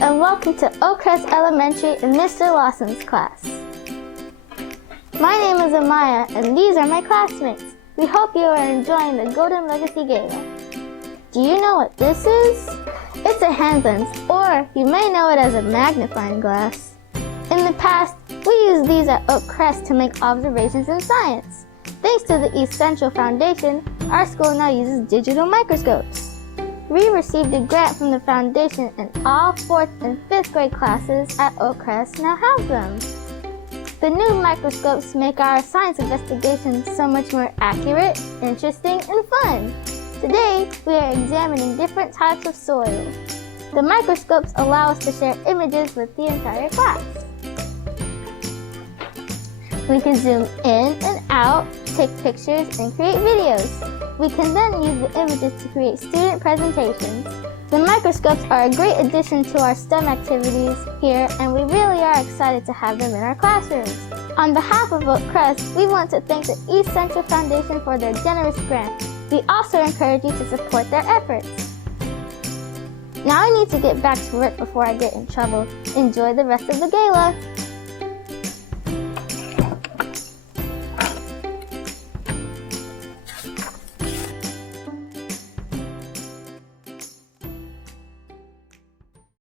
and welcome to Oakcrest Elementary in Mr. Lawson's class. My name is Amaya and these are my classmates. We hope you are enjoying the Golden Legacy Gala. Do you know what this is? It's a hand lens, or you may know it as a magnifying glass. In the past, we used these at Oakcrest to make observations in science. Thanks to the East Central Foundation, our school now uses digital microscopes. We received a grant from the foundation and all 4th and 5th grade classes at Oakcrest now have them. The new microscopes make our science investigations so much more accurate, interesting, and fun. Today, we are examining different types of soil. The microscopes allow us to share images with the entire class. We can zoom in and out, take pictures, and create videos. We can then use the images to create student presentations. The microscopes are a great addition to our STEM activities here, and we really are excited to have them in our classrooms. On behalf of Oakcrest, we want to thank the East Central Foundation for their generous grant. We also encourage you to support their efforts. Now I need to get back to work before I get in trouble. Enjoy the rest of the gala.